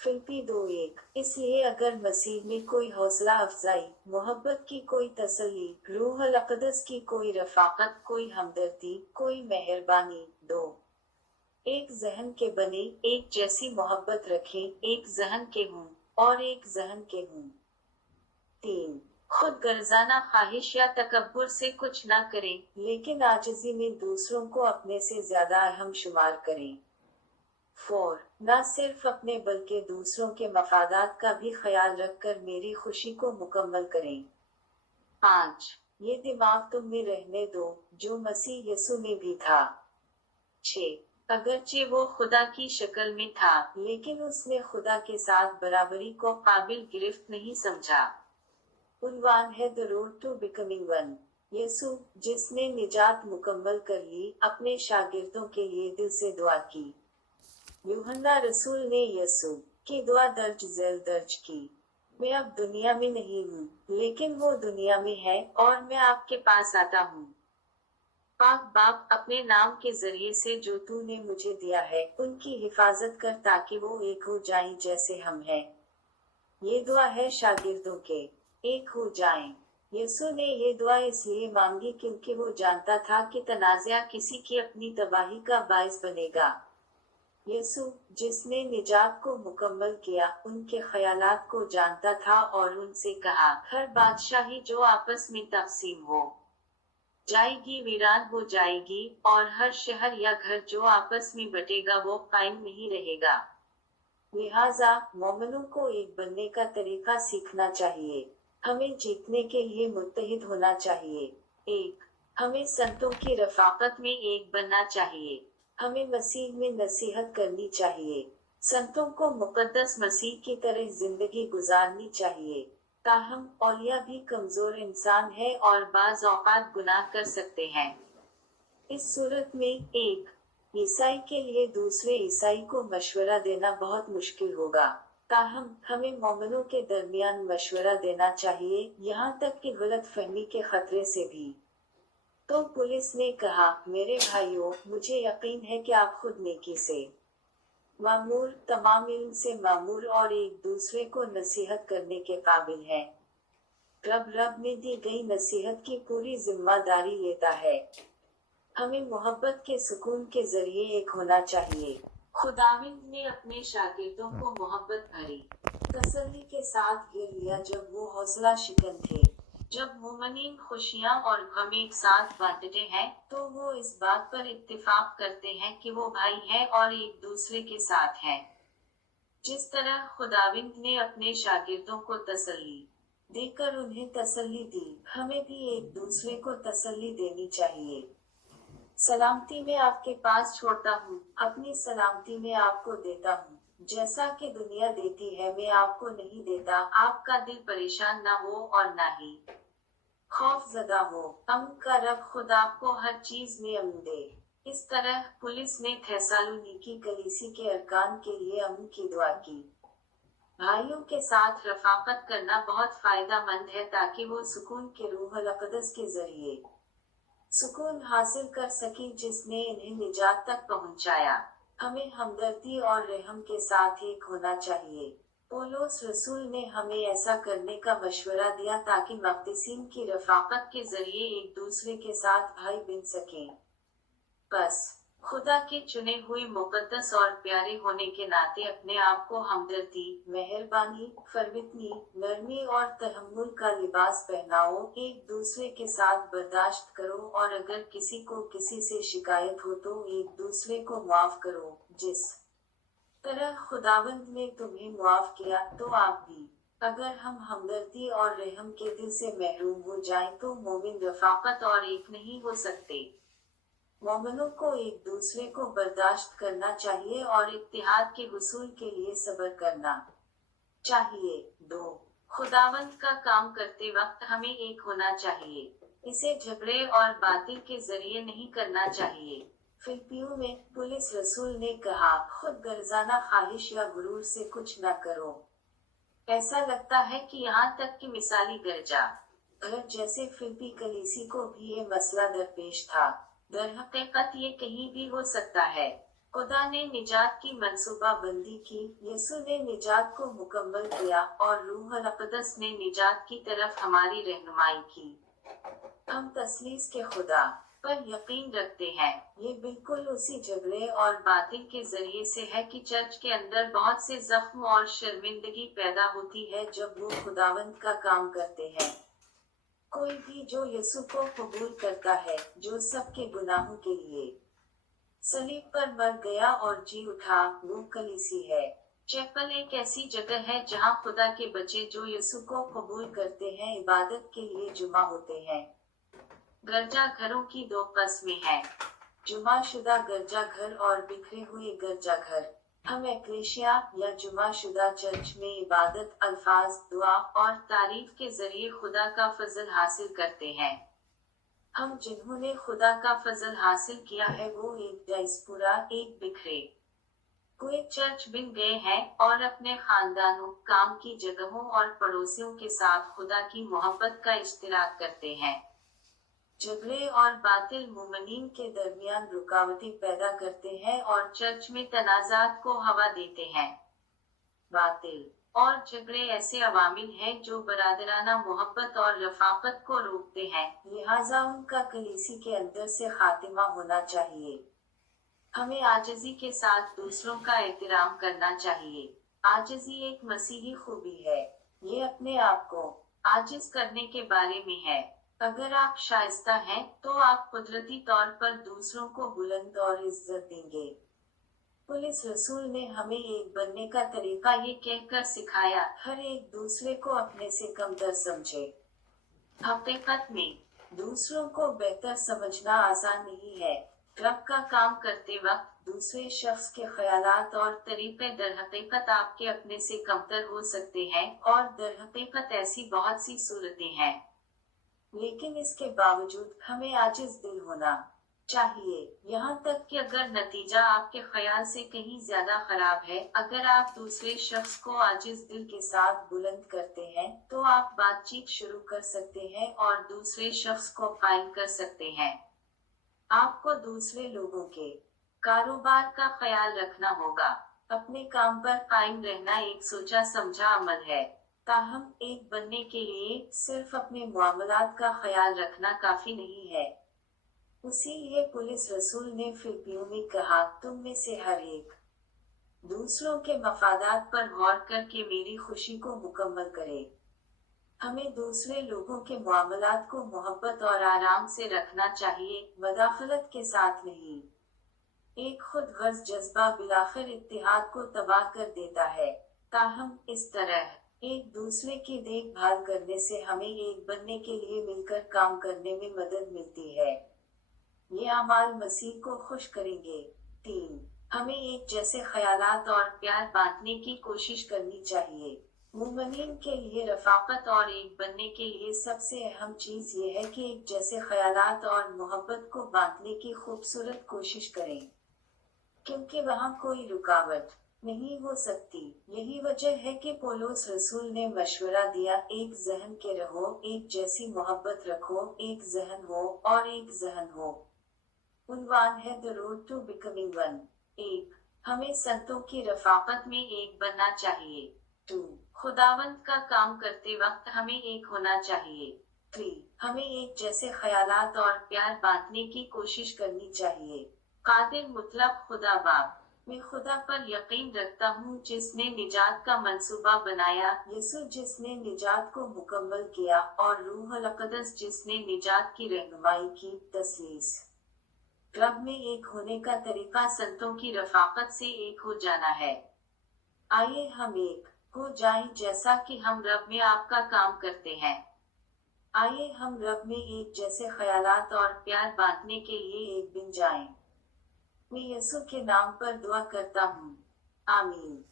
फिलिप्पी 2:1। इसलिए अगर मसीह में कोई हौसला अफजाई, मोहब्बत की कोई तसल्ली, रूह अल अक़दस की कोई रफ़ाक़त, कोई हमदर्दी, कोई मेहरबानी, 2 एक ज़हन के बने, एक जैसी मोहब्बत रखें, एक ज़हन के हों, और एक ज़हन के हों। 3 खुद गर्जाना ख्वाहिश या तकब्बुर से कुछ न करें, लेकिन आजिज़ी में दूसरों को अपने से ज्यादा अहम शुमार करें। 4 न सिर्फ अपने बल्कि दूसरों के मफादात का भी ख्याल रखकर मेरी खुशी को मुकम्मल करें। 5 ये दिमाग तुम में रहने दो, जो मसीह यसु में भी था। 6 अगरचे वो खुदा की शक्ल में था, लेकिन उसने खुदा के साथ बराबरी को काबिल गिरफ्त नहीं समझा। उन्वान है the road to becoming one. Yesu, जिसने निजात मुकम्मल कर ली, अपने शागिर्दों के लिए दिल से दुआ की। यूहन्ना रसूल ने यसु की दुआ दर्ज की। मैं अब दुनिया में नहीं हूँ, लेकिन वो दुनिया में है, और मैं आपके पास आता हूँ। पाक बाप, अपने नाम के जरिए से जो तूने मुझे दिया है, उनकी हिफाजत कर ताकि वो एक हो जाएं जैसे हम हैं। ये दुआ है शागिर्दों के, एक हो जाएं। यसु ने ये दुआ इसलिए मांगी क्योंकि वो जानता था कि तनाज़ा किसी की अपनी तबाही का बायस बनेगा। यसु, जिसने निजात को मुकम्मल किया, उनके ख्यालात को जानता था और उनसे कहा, हर बादशाही जो आपस में तकसीम हो जाएगी वीरान हो जाएगी, और हर शहर या घर जो आपस में बटेगा वो कायम नहीं रहेगा। लिहाजा मोमिनों को एक बनने का तरीका सीखना चाहिए। हमें जीतने के लिए मुत्तहिद होना चाहिए। 1 हमें संतों की रफ़ाक़त में एक बनना चाहिए। हमें मसीह में नसीहत करनी चाहिए। संतों को मुक़द्दस मसीह की तरह जिंदगी गुजारनी चाहिए। ताहम औलिया भी कमजोर इंसान है और बाज़ औक़ात गुनाह कर सकते हैं। इस सूरत में एक ईसाई के लिए दूसरे ईसाई को मशवरा देना बहुत मुश्किल होगा। ताहम हमें मोमिनों के दरमियान मशवरा देना चाहिए, यहाँ तक कि गलत फहमी के खतरे से भी। तो पुलिस ने कहा, मेरे भाइयों, मुझे यकीन है कि आप खुद नेकी से मामूर, तमाम इल्म से मामूर और एक दूसरे को नसीहत करने के काबिल हैं। रब में दी गई नसीहत की पूरी जिम्मेदारी लेता है। हमें मोहब्बत के सुकून के जरिए एक होना चाहिए। खुदावंद ने अपने शागिर्दों को मोहब्बत भरी तसल्ली के साथ घेर लिया जब वो हौसला शिकन थे। जब मोमिन खुशियाँ और गम एक साथ बांटते हैं, तो वो इस बात पर इत्तिफाक करते हैं कि वो भाई हैं और एक दूसरे के साथ हैं। जिस तरह खुदावंद ने अपने शागिर्दों को तसल्ली देकर उन्हें तसल्ली दी, हमें भी एक दूसरे को तसल्ली देनी चाहिए। सलामती मैं आपके पास छोड़ता हूँ, अपनी सलामती मैं आपको देता हूँ। जैसा कि दुनिया देती है मैं आपको नहीं देता। आपका दिल परेशान ना हो और ना ही खौफ ज़दा हो। अमन का रब खुद आपको हर चीज में अमन दे। इस तरह पुलिस ने थेसालोनीकी कलीसी के अरकान के लिए अमन की दुआ की। भाइयों के साथ रफाकत करना बहुत फायदेमंद है ताकि वो सुकून के रूह अल अक़दस के जरिए सुकून हासिल कर सके जिसने इन्हें निजात तक पहुंचाया। हमें हमदर्दी और रहम के साथ एक होना चाहिए। पौलुस रसूल ने हमें ऐसा करने का मशवरा दिया ताकि मक़दसीन की रफ़ाक़त के जरिए एक दूसरे के साथ भाई बन सकें। बस खुदा के चुने हुए मुक़द्दस और प्यारे होने के नाते अपने आप को हमदर्दी, मेहरबानी, फरवितनी, नरमी और तहम्मुल का लिबास पहनाओ। एक दूसरे के साथ बर्दाश्त करो और अगर किसी को किसी से शिकायत हो तो एक दूसरे को माफ करो। जिस तरह खुदावंद ने तुम्हें माफ किया तो आप भी। अगर हम हमदर्दी और रहम के दिल से महरूम हो जाएं तो मोमिन रफ़ाक़त और एक नहीं हो सकते। मोमिनों को एक दूसरे को बर्दाश्त करना चाहिए और इत्तिहाद के हुसूल के लिए सब्र करना चाहिए। 2 खुदावंद का काम करते वक्त हमें एक होना चाहिए। इसे झगड़े और बातिल के जरिए नहीं करना चाहिए। फिलिपियों में पुलिस रसूल ने कहा, खुद गर्जाना ख्वाहिश या गुरूर से कुछ न करो। ऐसा लगता है कि यहाँ तक कि मिसाली गर्जा घर जैसे फिलिपी कलीसी को भी ये मसला दरपेश था। दरहकीकत ये कहीं भी हो सकता है। खुदा ने निजात की मंसूबा बंदी की, यीशु ने निजात को मुकम्मल किया और रूह अल अक़दस ने निजात की तरफ हमारी रहनुमाई की। हम तस्लीस के खुदा पर यकीन रखते हैं। ये बिल्कुल उसी झगड़े और बातिल के जरिए से है कि चर्च के अंदर बहुत से जख्म और शर्मिंदगी पैदा होती है जब वो खुदावंद का काम करते हैं। कोई भी जो यीशु को कबूल करता है, जो सबके गुनाहों के लिए सलीब पर मर गया और जी उठा, वो कलीसी है। चैपल एक ऐसी जगह है जहाँ खुदा के बच्चे जो यीशु को कबूल करते हैं इबादत के लिए जुमा होते हैं। गिरजा घरों की दो किस्में हैं, जुमाशुदा गिरजा घर और बिखरे हुए गिरजा घर। हम एक्लेशिया या जुमाशुदा चर्च में इबादत, अल्फाज, दुआ और तारीफ के जरिए खुदा का फजल हासिल करते हैं। हम जिन्होंने खुदा का फजल हासिल किया है वो एक डायस्पोरा, एक बिखरे हुए चर्च बिन गए हैं और अपने खानदानों, काम की जगहों और पड़ोसियों के साथ खुदा की मोहब्बत का इश्तिराक करते हैं। झगड़े और बातिल मुमनीन के दरमियान रुकावटें पैदा करते हैं और चर्च में तनाज़ात को हवा देते हैं। बातिल और झगड़े ऐसे अवामिल हैं जो बरादराना मोहब्बत और रफाकत को रोकते हैं, लिहाजा उनका कलीसी के अंदर से खातिमा होना चाहिए। हमें आजिज़ी के साथ दूसरों का एहतराम करना चाहिए। आजिज़ी एक मसीही खूबी है, ये अपने आप को आजिज करने के बारे में है। अगर आप शाइस्ता हैं तो आप कुदरती तौर पर दूसरों को बुलंद और इज्जत देंगे। पुलिस रसूल ने हमें एक बनने का तरीका ये कहकर सिखाया, हर एक दूसरे को अपने से कमतर समझे। हकीकत में दूसरों को बेहतर समझना आसान नहीं है। रब का काम करते वक्त दूसरे शख्स के ख्यालात और तरीके दरहकीकत आपके अपने से कमतर हो सकते हैं और दरहकीकत ऐसी बहुत सी सूरतें हैं, लेकिन इसके बावजूद हमें आजिज दिल होना चाहिए। यहाँ तक कि अगर नतीजा आपके ख्याल से कहीं ज्यादा खराब है, अगर आप दूसरे शख्स को आजिज दिल के साथ बुलंद करते हैं तो आप बातचीत शुरू कर सकते हैं और दूसरे शख्स को कायल कर सकते हैं। आपको दूसरे लोगों के कारोबार का ख्याल रखना होगा। अपने काम पर कायम रहना एक सोचा समझा अमल है, ताहम एक बनने के लिए सिर्फ अपने मामलात का ख्याल रखना काफी नहीं है। इसीलिए पुलिस रसूल ने फिलिपियों में कहा, तुम में से हर एक दूसरों के मफादात पर गौर करके मेरी खुशी को मुकम्मल करे। हमें दूसरे लोगों के मामलात को मोहब्बत और आराम से रखना चाहिए, मदाखलत के साथ नहीं। एक खुद गर्ज जज्बा बिलाखिर इत्तेहाद को तबाह कर देता है। ताहम इस तरह एक दूसरे की देखभाल करने से हमें एक बनने के लिए मिलकर काम करने में मदद मिलती है। ये अमाल मसीह को खुश करेंगे। 3. हमें एक जैसे ख्यालात और प्यार बांटने की कोशिश करनी चाहिए। मुमनीन के लिए रफाकत और एक बनने के लिए सबसे अहम चीज ये है कि एक जैसे ख्यालात और मोहब्बत को बांटने की खूबसूरत कोशिश करें, क्योंकि वहाँ कोई रुकावट नहीं हो सकती। यही वजह है कि पौलुस रसूल ने मशवरा दिया, एक जहन के रहो, एक जैसी मोहब्बत रखो, एक जहन हो और एक जहन हो। उन्वान है the road to becoming one. 1. हमें संतों की रफाकत में एक बनना चाहिए। 2. खुदावंद का काम करते वक्त हमें एक होना चाहिए। 3. हमें एक जैसे ख्यालात और प्यार बांटने की कोशिश करनी चाहिए। कादिर मुतलक खुदा बाप, मैं खुदा पर यकीन रखता हूँ जिसने निजात का मंसूबा बनाया, यीशु जिसने निजात को मुकम्मल किया और रूह अल अक़दस जिसने निजात की रहनुमाई की। तस्लीस रब में एक होने का तरीका संतों की रफाकत से एक हो जाना है। आइए हम एक हो जाएं जैसा कि हम रब में आपका काम करते हैं। आइए हम रब में एक जैसे ख्यालात और प्यार बांटने के लिए एक बन जाएं। मैं यीशु के नाम पर दुआ करता हूँ, आमीन।